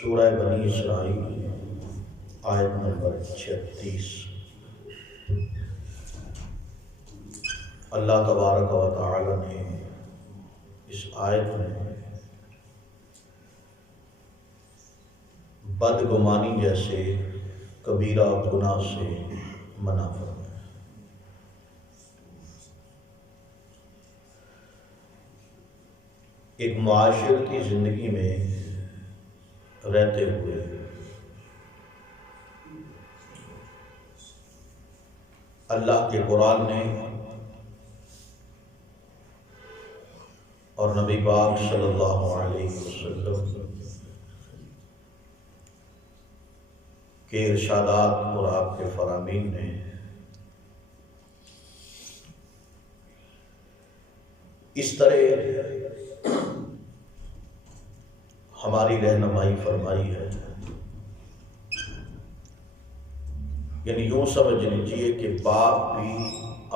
سورہ بنی اسرائیل آیت نمبر 36۔ اللہ تبارک و تعالی نے اس آیت میں بدگمانی جیسے کبیرہ گناہ سے منع فرمایا۔ ایک معاشرتی زندگی میں رہتے ہوئے اللہ کے قرآن نے اور نبی پاک صلی اللہ علیہ وسلم کے ارشادات اور آپ کے فرامین نے اس طرح ہماری رہنمائی فرمائی ہے، یعنی یوں سمجھ لیجیے کہ باپ بھی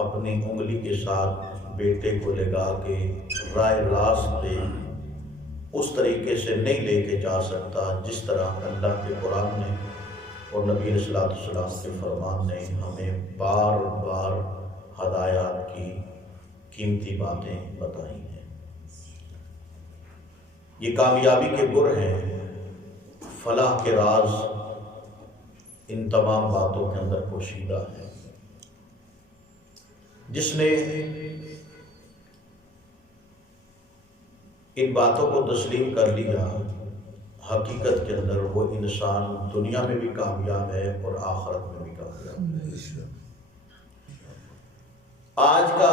اپنی انگلی کے ساتھ بیٹے کو لگا کے راہ راستے اس طریقے سے نہیں لے کے جا سکتا جس طرح اللہ کے قرآن نے اور نبی علیہ السلام کے فرمان نے ہمیں بار بار ہدایات کی قیمتی باتیں بتائی ہیں۔ یہ کامیابی کے گر ہیں، فلاح کے راز ان تمام باتوں کے اندر پوشیدہ ہے۔ جس نے ان باتوں کو تسلیم کر لیا، حقیقت کے اندر وہ انسان دنیا میں بھی کامیاب ہے اور آخرت میں بھی کامیاب ہے۔ آج کا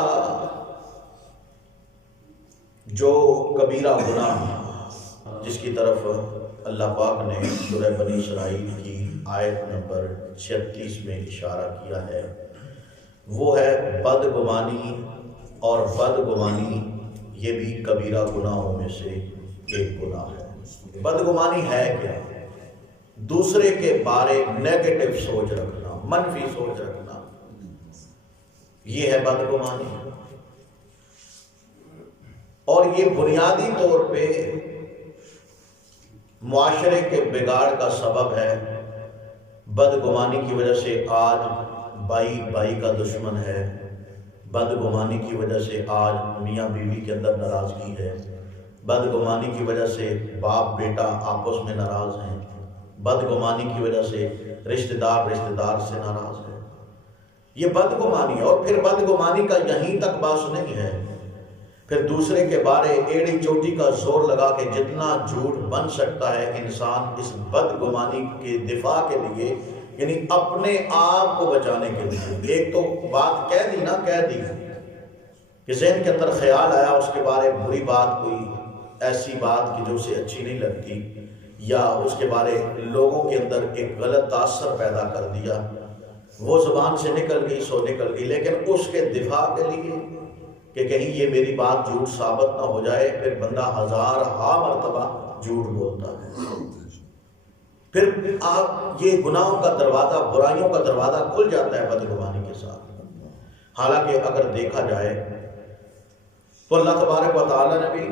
جو کبیرہ گناہ جس کی طرف اللہ پاک نے سورہ بنی اسرائیل کی آیت نمبر 36 میں اشارہ کیا ہے، وہ ہے بدگمانی، اور بدگمانی یہ بھی کبیرہ گناہوں میں سے ایک گناہ ہے۔ بدگمانی ہے کیا؟ دوسرے کے بارے نیگیٹو سوچ رکھنا، منفی سوچ رکھنا، یہ ہے بدگمانی۔ اور یہ بنیادی طور پہ معاشرے کے بگاڑ کا سبب ہے۔ بدگمانی کی وجہ سے آج بھائی بھائی کا دشمن ہے، بدگمانی کی وجہ سے آج میاں بیوی کے اندر ناراضگی ہے، بدگمانی کی وجہ سے باپ بیٹا آپس میں ناراض ہیں، بدگمانی کی وجہ سے رشتہ دار سے ناراض ہے۔ یہ بدگمانی ہے، اور پھر بدگمانی کا یہیں تک باس نہیں ہے، پھر دوسرے کے بارے ایڑی چوٹی کا زور لگا کے جتنا جھوٹ بن سکتا ہے انسان اس بدگمانی کے دفاع کے لیے، یعنی اپنے آپ کو بچانے کے لیے، ایک تو بات کہہ دی کہ ذہن کے اندر خیال آیا، اس کے بارے بری بات، کوئی ایسی بات کہ جو اسے اچھی نہیں لگتی، یا اس کے بارے لوگوں کے اندر ایک غلط تاثر پیدا کر دیا، وہ زبان سے نکل گئی، لیکن اس کے دفاع کے لیے کہ کہیں یہ میری بات جھوٹ ثابت نہ ہو جائے، پھر بندہ ہزارہا مرتبہ جھوٹ بولتا ہے۔ پھر آپ یہ گناہوں کا دروازہ، برائیوں کا دروازہ کھل جاتا ہے بدگمانی کے ساتھ۔ حالانکہ اگر دیکھا جائے تو اللہ تبارک و تعالی نے بھی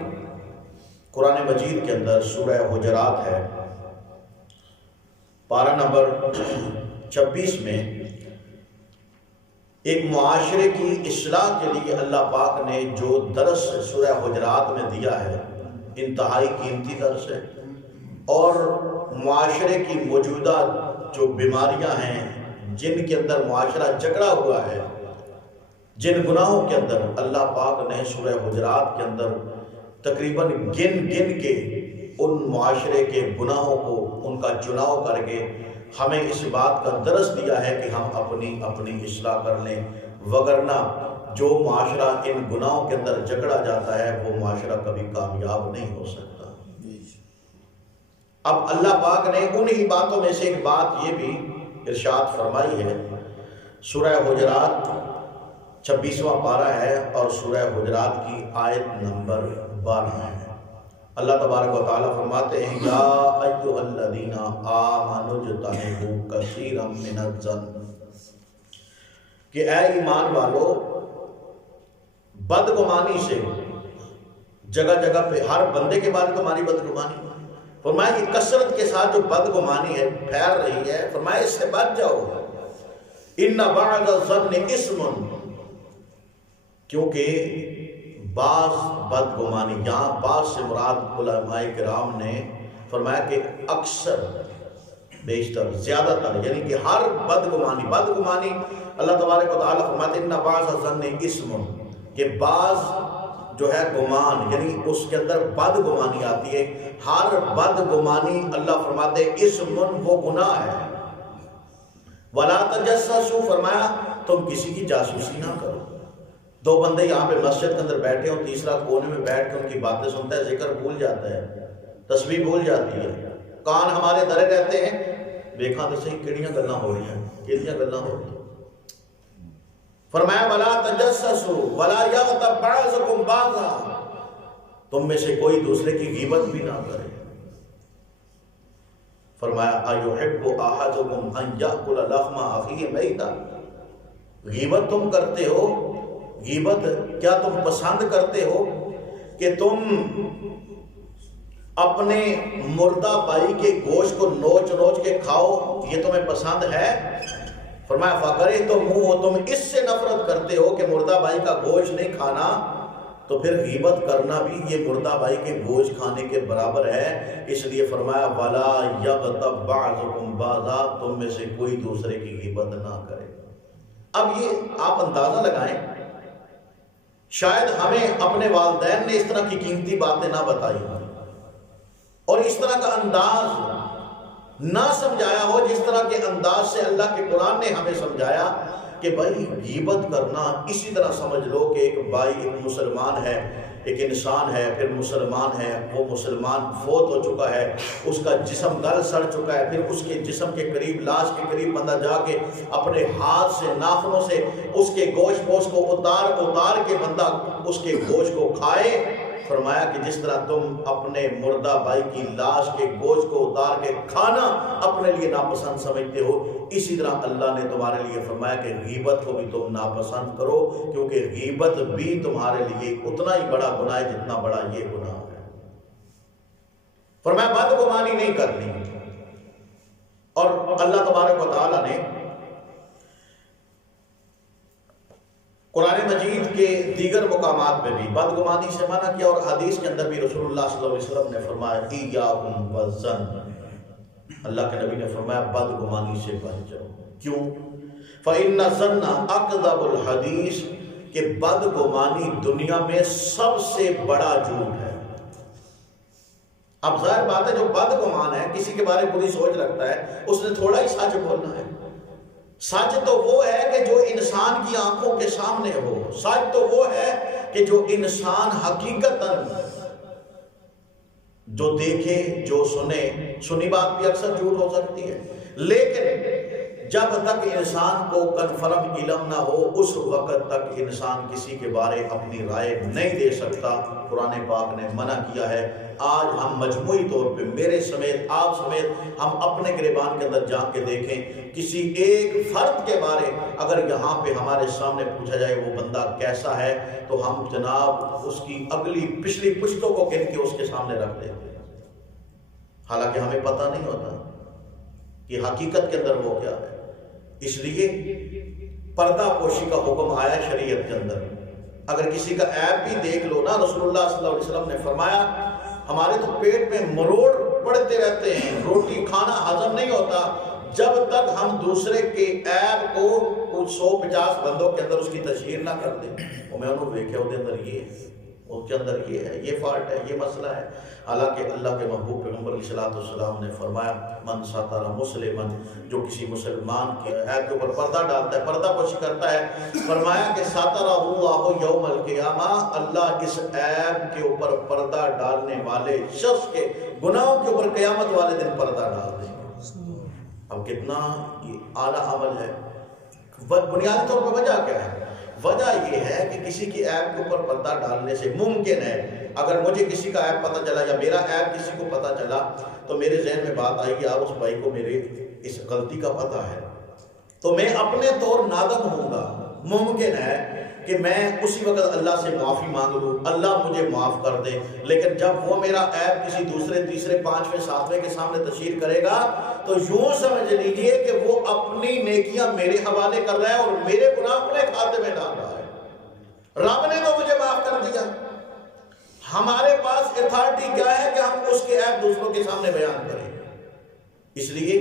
قرآن مجید کے اندر سورہ حجرات ہے، پارہ نمبر 26 میں ایک معاشرے کی اصلاح کے لیے اللہ پاک نے جو درس سورہ حجرات میں دیا ہے، انتہائی قیمتی درس ہے، اور معاشرے کی موجودہ جو بیماریاں ہیں، جن کے اندر معاشرہ جکڑا ہوا ہے، جن گناہوں کے اندر اللہ پاک نے سورہ حجرات کے اندر تقریباً گن کے ان معاشرے کے گناہوں کو ان کا چناؤ کر کے ہمیں اس بات کا درس دیا ہے کہ ہم اپنی اصلاح کر لیں، وگرنہ جو معاشرہ ان گناہوں کے اندر جکڑا جاتا ہے وہ معاشرہ کبھی کامیاب نہیں ہو سکتا۔ اب اللہ پاک نے انہی باتوں میں سے ایک بات یہ بھی ارشاد فرمائی ہے، سورہ حجرات 26واں پارہ ہے اور سورہ حجرات کی آیت نمبر 12 ہے۔ اللہ تبارک و تعالیٰ فرماتے ہیں، یا ایھا الذین آمنوا اجتنبوا کثیرا من الظن، کہ اے ایمان والو بدگمانی سے، جگہ جگہ پہ ہر بندے کے بارے تمہاری بدگمانی، فرمایا کہ کثرت کے ساتھ جو بدگمانی ہے پھیل رہی ہے، فرمایا اس سے بچ جاؤ، ان بعض الظن اسم، کیونکہ بعض بدگمانی، یہاں بعض سے مراد علماء کرام نے فرمایا کہ اکثر، بیشتر، زیادہ تر، یعنی کہ ہر بدگمانی اللہ تبارک و تعالیٰ فرماتے ہیں ان بعض الظن اسم، کہ بعض جو ہے گمان، یعنی اس کے اندر بدگمانی آتی ہے، ہر بدگمانی اللہ فرماتے ہیں اسم، وہ گناہ ہے۔ وَلَا تَجَسَّسُوا، فرمایا تم کسی کی جاسوسی نہ کرو۔ دو بندے یہاں پہ مسجد کے اندر بیٹھے ہوں، تیسرا کونے میں بیٹھ کے ان کی باتیں سنتا ہے، ذکر بھول جاتا ہے، تسبیح بھول جاتی ہے، کان ہمارے درے رہتے ہیں، دیکھا تو صحیح کیڑیاں گلاں ہو رہی ہیں، کیڑیاں گلاں ہو رہی ہیں۔ فرمایا وَلَا تَجَسَّسُوا وَلَا يَغْتَبْ بَعْضُكُمْ بَعْضًا، تم میں سے کوئی دوسرے کی غیبت بھی نہ کرے۔ فرمایا أَيُحِبُّ أَحَدُكُمْ أَنْ يَأْكُلَ لَحْمَ أَخِيهِ مَيْتًا، غیبت تم کرتے ہو، غیبت کیا تم پسند کرتے ہو کہ تم اپنے مردہ بھائی کے گوشت کو نوچ نوچ کے کھاؤ، یہ تمہیں پسند ہے؟ فرمایا فَقَرِهْ تو منہ ہو، تم اس سے نفرت کرتے ہو کہ مردہ بھائی کا گوشت نہیں کھانا، تو پھر غیبت کرنا بھی یہ مردہ بھائی کے گوشت کھانے کے برابر ہے۔ اس لیے فرمایا وَلَا يَغْتَبْ بَعْضُكُمْ بَعْضًا، تم میں سے کوئی دوسرے کی غیبت نہ کرے۔ اب یہ آپ اندازہ لگائیں، شاید ہمیں اپنے والدین نے اس طرح کی قیمتی باتیں نہ بتائی اور اس طرح کا انداز نہ سمجھایا ہو جس طرح کے انداز سے اللہ کے قرآن نے ہمیں سمجھایا کہ بھائی غیبت کرنا اسی طرح سمجھ لو کہ ایک بھائی، ایک مسلمان ہے، ایک انسان ہے، پھر مسلمان ہے، وہ مسلمان فوت ہو چکا ہے، اس کا جسم گل سڑ چکا ہے، پھر اس کے جسم کے قریب، لاش کے قریب بندہ جا کے اپنے ہاتھ سے، ناخنوں سے اس کے گوشت پوش کو اتار کے بندہ اس کے گوشت کو کھائے۔ فرمایا کہ جس طرح تم اپنے مردہ بھائی کی لاش کے گوشت کو اتار کے کھانا اپنے لیے ناپسند سمجھتے ہو، اسی طرح اللہ نے تمہارے لیے فرمایا کہ غیبت کو بھی تم ناپسند کرو، کیونکہ غیبت بھی تمہارے لیے اتنا ہی بڑا گناہ ہے جتنا بڑا یہ گناہ ہے۔ فرمایا بدگمانی نہیں کرنی۔ اور اللہ تبارک و تعالیٰ نے قرآن مجید کے دیگر مقامات میں بھی بدگمانی سے منع کیا، اور حدیث کے اندر بھی رسول اللہ صلی اللہ علیہ وسلم نے فرمایا ایاکم والظن، اللہ کے نبی نے فرمایا بدگمانی سے بچ جاؤ۔ کیوں؟ فإن الظن اکذب الحدیث، کہ بدگمانی دنیا میں سب سے بڑا جھوٹ ہے۔ اب ظاہر بات ہے جو بدگمان ہے، کسی کے بارے میں بری سوچ رکھتا ہے، اس نے تھوڑا ہی سچ بولنا ہے۔ سچ تو وہ ہے کہ جو انسان کی آنکھوں کے سامنے ہو، سچ تو وہ ہے کہ جو انسان حقیقتاً جو دیکھے، جو سنے، سنی بات بھی اکثر جھوٹ ہو سکتی ہے، لیکن جب تک انسان کو کنفرم علم نہ ہو اس وقت تک انسان کسی کے بارے اپنی رائے نہیں دے سکتا۔ قرآن پاک نے منع کیا ہے۔ آج ہم مجموعی طور پہ، میرے سمیت، آپ سمیت، ہم اپنے گریبان کے اندر جا کے دیکھیں، کسی ایک فرد کے بارے اگر یہاں پہ ہمارے سامنے پوچھا جائے وہ بندہ کیسا ہے، تو ہم جناب اس کی اگلی پچھلی پشتوں کو گن کے اس کے سامنے رکھ دیتے ہیں، حالانکہ ہمیں پتہ نہیں ہوتا کہ حقیقت کے اندر وہ کیا ہے۔ اس لیے پردہ پوشی کا حکم آیا شریعت کے اندر۔ اگر کسی کا عیب بھی دیکھ لو نا، رسول اللہ صلی اللہ علیہ وسلم نے فرمایا ہمارے تو پیٹ میں مروڑ پڑتے رہتے ہیں، روٹی کھانا ہضم نہیں ہوتا جب تک ہم دوسرے کے عیب کو 150 بندوں کے اندر اس کی تشہیر نہ کر دیں۔ وہ میں انہوں نے دیکھا، اس کے اندر یہ ہے، یہ فالٹ ہے، یہ مسئلہ ہے۔ حالانکہ اللہ کے محبوب پیغمبر علیہ الصلوۃ والسلام نے فرمایا من ستر مسلمن، جو کسی مسلمان کے عیب کے اوپر پردہ ڈالتا ہے، پردہ پوشی کرتا ہے، فرمایا کہ سترہ اللہ یوم القیامہ، اللہ اس عیب کے اوپر پردہ ڈالنے والے شخص کے گناہوں کے اوپر قیامت والے دن پردہ ڈال دیں گے۔ اب کتنا یہ اعلیٰ عمل ہے۔ بنیادی طور پر وجہ کیا ہے؟ وجہ یہ ہے کہ کسی کی عیب کے اوپر پردہ ڈالنے سے ممکن ہے اگر مجھے کسی کا عیب پتہ چلا یا میرا عیب کسی کو پتہ چلا تو میرے ذہن میں بات آئی کہ یار اس بھائی کو میرے اس غلطی کا پتہ ہے، تو میں اپنے طور نادم ہوں گا۔ ممکن ہے کہ میں اسی وقت اللہ سے معافی مانگ لوں، اللہ مجھے معاف کر دے، لیکن جب وہ میرا عیب کسی دوسرے تیسرے پانچویں ساتویں کے سامنے تشہیر کرے گا تو یوں سمجھ لیجئے کہ وہ اپنی نیکیاں میرے حوالے کر رہا ہے اور میرے گناہ اپنے کھاتے میں ڈال رہا ہے۔ رب نے تو مجھے معاف کر دیا، ہمارے پاس اتھارٹی کیا ہے کہ ہم اس کے عیب دوسروں کے سامنے بیان کریں؟ اس لیے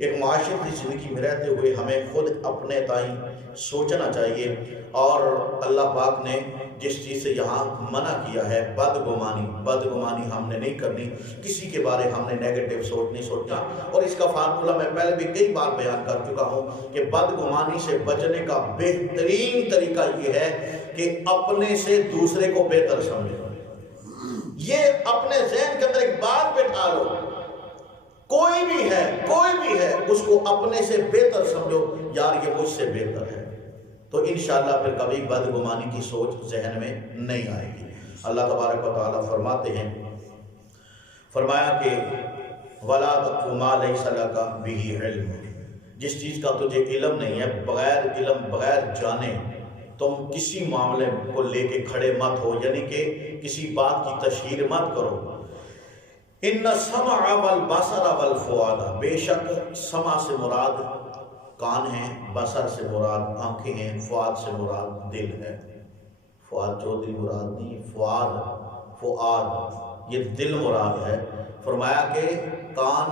ایک معاشرتی زندگی میں رہتے ہوئے ہمیں خود اپنے تائیں سوچنا چاہیے، اور اللہ پاک نے جس چیز سے یہاں منع کیا ہے بدگمانی ہم نے نہیں کرنی، کسی کے بارے ہم نے نیگیٹو سوچ نہیں سوچنا۔ اور اس کا فارمولہ میں پہلے بھی کئی بار بیان کر چکا ہوں کہ بدگمانی سے بچنے کا بہترین طریقہ یہ ہے کہ اپنے سے دوسرے کو بہتر سمجھو۔ یہ اپنے ذہن کے اندر ایک بات بٹھا لو، کوئی بھی ہے اس کو اپنے سے بہتر سمجھو، یار یہ مجھ سے بہتر ہے، تو انشاءاللہ پھر کبھی بدگمانی کی سوچ ذہن میں نہیں آئے گی۔ اللہ تبارک و تعالیٰ فرماتے ہیں، فرمایا کہ وَلَا تَقْفُ مَا لَيْسَ لَكَ بِهِ عِلْمٌ، جس چیز کا تجھے علم نہیں ہے، بغیر علم بغیر جانے تم کسی معاملے کو لے کے کھڑے مت ہو، یعنی کہ کسی بات کی تشہیر مت کرو۔ ان السمع والبصر والفؤاد، بے شک سمع سے مراد کان ہیں، بصر سے مراد آنکھیں ہیں، فؤاد سے مراد دل ہے۔ فؤاد چودھری مراد نہیں، فؤاد یہ دل مراد ہے۔ فرمایا کہ کان،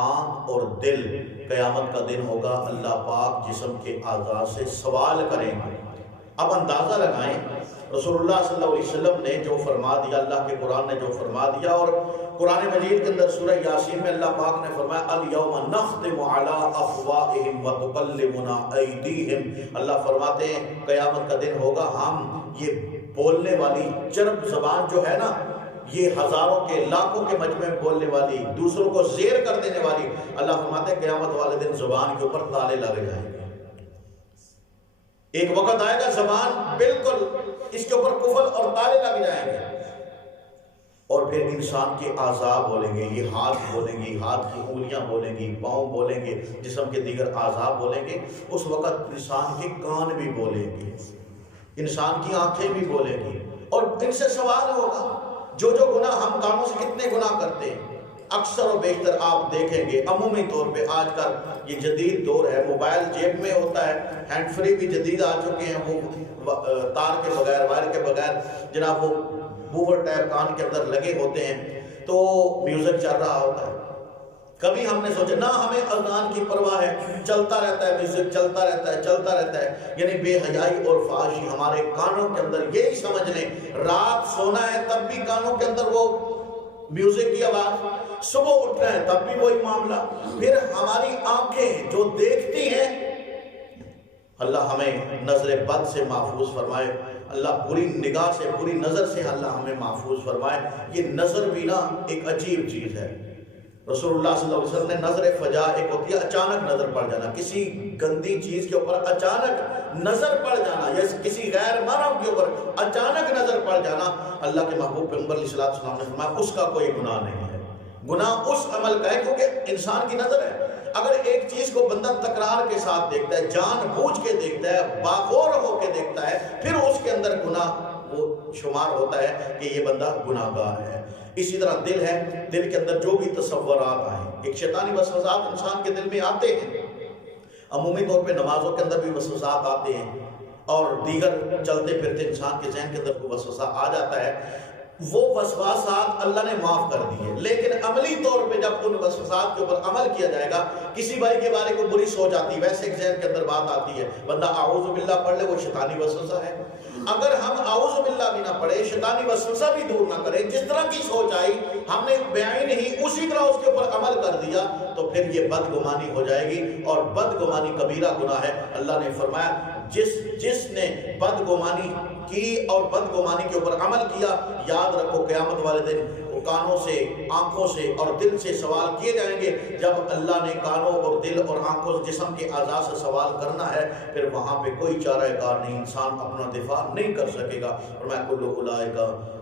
آنکھ اور دل قیامت کا دن ہوگا، اللہ پاک جسم کے اعضاء سے سوال کریں گے۔ اب اندازہ لگائیں رسول اللہ صلی اللہ علیہ وسلم نے جو فرما دیا، اللہ کے قرآن نے جو فرما دیا، اور قرآن مجید کے اندر سورہ یاسین میں اللہ پاک نے فرمایا الیوم نختم علی افواہہم وتکلمنا ایدیہم، اللہ فرماتے ہیں قیامت کا دن ہوگا، ہم یہ بولنے والی چرب زبان جو ہے نا، یہ ہزاروں کے لاکھوں کے مجمع میں بولنے والی، دوسروں کو زیر کر دینے والی، اللہ فرماتے ہیں قیامت والے دن زبان کے اوپر تالے لگ جائیں گے۔ ایک وقت آئے گا زبان بالکل اس کے اوپر قفل اور تالے لگ جائیں گے، اور پھر انسان کے اعضاء بولیں گے، یہ ہاتھ بولیں گی، ہاتھ کی انگلیاں بولیں گی، پاؤں بولیں گے، جسم کے دیگر اعضاء بولیں گے۔ اس وقت انسان کے کان بھی بولیں گے، انسان کی آنکھیں بھی بولیں گی، اور ان سے سوال ہوگا جو گناہ ہم کاموں سے کتنے گناہ کرتے ہیں۔ اکثر و بیشتر آپ دیکھیں گے عمومی طور پہ آج کل یہ جدید دور ہے، موبائل جیب میں ہوتا ہے، ہینڈ فری بھی جدید آ چکے ہیں، وہ تار کے بغیر، وائر کے بغیر جناب وہ بوفر ٹیپ کان کے اندر لگے ہوتے ہیں، تو میوزک چل رہا ہوتا ہے۔ کبھی ہم نے سوچا نہ ہمیں اذان کی پرواہ ہے، چلتا رہتا ہے میوزک، چلتا رہتا ہے، یعنی بے حیائی اور فحاشی ہمارے کانوں کے اندر۔ یہی سمجھ لیں رات سونا ہے تب بھی کانوں کے اندر وہ میوزک کی آواز، صبح اٹھنا ہے تب بھی وہی معاملہ۔ پھر ہماری آنکھیں جو دیکھتی ہیں، اللہ ہمیں نظر بد سے محفوظ فرمائے، اللہ بری نگاہ سے، بری نظر سے اللہ ہمیں محفوظ فرمائے۔ یہ نظر بھی نا ایک عجیب چیز ہے۔ رسول اللہ صلی اللہ علیہ وسلم نے نظر فجا ایک ہوتی ہے اچانک نظر پڑ جانا، کسی گندی چیز کے اوپر اچانک نظر پڑ جانا، یا کسی غیر محرم کے اوپر اچانک نظر پڑ جانا، اللہ کے محبوب پیغمبر علیہ السلام نے فرمایا اس کا کوئی گناہ نہیں ہے، گناہ اس عمل کا ہے کیونکہ انسان کی نظر ہے۔ اگر ایک چیز کو بندہ تکرار کے ساتھ دیکھتا ہے، جان بوجھ کے دیکھتا ہے، باغور ہو کے دیکھتا ہے، پھر اس کے اندر گناہ وہ شمار ہوتا ہے کہ یہ بندہ گناہ گار ہے۔ اسی طرح دل ہے، دل کے اندر جو بھی تصورات آئیں، ایک شیطانی وسوسات انسان کے دل میں آتے ہیں، عمومی طور پہ نمازوں کے اندر بھی وسوسات آتے ہیں، اور دیگر چلتے پھرتے انسان کے ذہن کے اندر کوئی وسوسہ آ جاتا ہے، وہ وسواسات اللہ نے معاف کر دیے، لیکن عملی طور پہ جب ان وسوسات کے اوپر عمل کیا جائے گا، کسی بھائی کے بارے کو بری سوچ آتی ہے، ویسے ایک ذہن کے اندر بات آتی ہے، بندہ اعوذ باللہ پڑھ لے، وہ شیطانی وسوسہ ہے۔ اگر ہم اعوذ باللہ بھی نہ پڑھے، شیطانی وسوسہ بھی دور نہ کریں، جس طرح کی سوچ آئی ہم نے بیان نہیں اسی طرح اس کے اوپر عمل کر دیا، تو پھر یہ بدگمانی ہو جائے گی، اور بدگمانی کبیرہ گناہ ہے۔ اللہ نے فرمایا جس نے بدگمانی کی اور بدگمانی کے اوپر عمل کیا، یاد رکھو قیامت والے دن کانوں سے، آنکھوں سے اور دل سے سوال کیے جائیں گے۔ جب اللہ نے کانوں اور دل اور آنکھوں جسم کے اعضاء سے سوال کرنا ہے، پھر وہاں پہ کوئی چارہ کار نہیں، انسان اپنا دفاع نہیں کر سکے گا۔ اور میں کل اولئک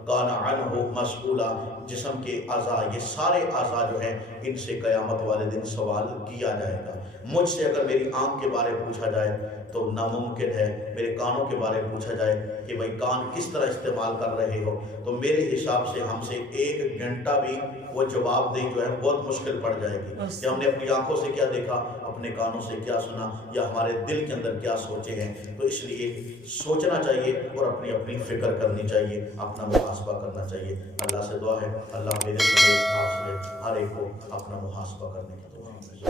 کان عنہ مسئولا، جسم کے اعضاء، یہ سارے اعضاء جو ہیں ان سے قیامت والے دن سوال کیا جائے گا۔ مجھ سے اگر میری آنکھ کے بارے پوچھا جائے تو ناممکن ہے، میرے کانوں کے بارے پوچھا جائے کہ بھائی کان کس طرح استعمال کر رہے ہو، تو میرے حساب سے ہم سے 1 گھنٹہ بھی وہ جواب دہی جو ہے بہت مشکل پڑ جائے گی کہ ہم نے اپنی آنکھوں سے کیا دیکھا، اپنے کانوں سے کیا سنا، یا ہمارے دل کے اندر کیا سوچے ہیں۔ تو اس لیے سوچنا چاہیے اور اپنی اپنی فکر کرنی چاہیے، اپنا محاسبہ کرنا چاہیے۔ اللہ سے دعا ہے اللہ میرے سے آپ سے ہر ایک کو اپنا محاسبہ کرنے کی دعا